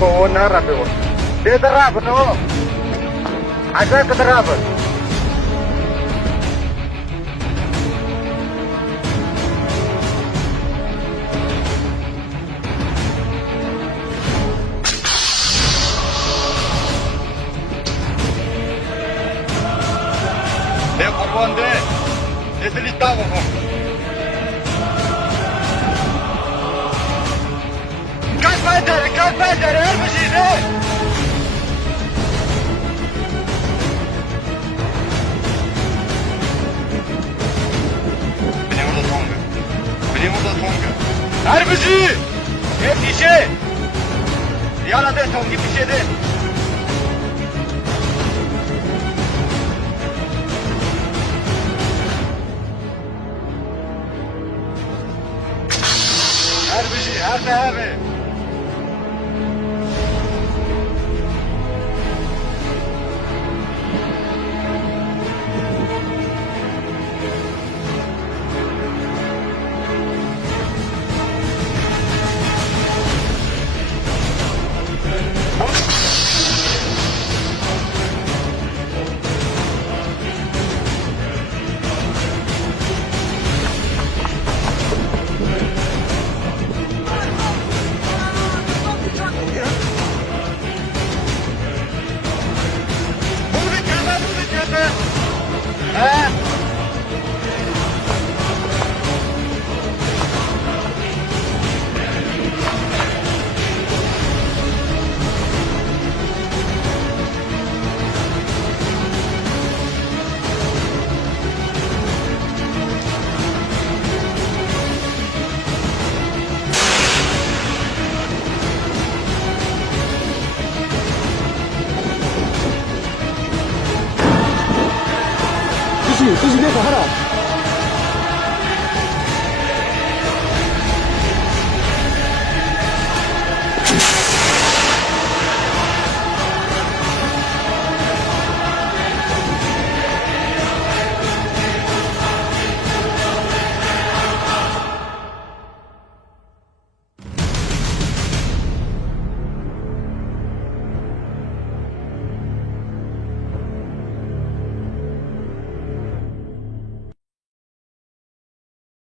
Oh, narabe wo. Dia terap no. Ada keterap. Dia korban de. Dia telita wo. Kalk bedere, her bir şeyde. Benim orada Tonga. Her bir şey. Hep işe. Yana de Tonga bir şey de. Her bir şey, her ne abi.继续别跑，快点！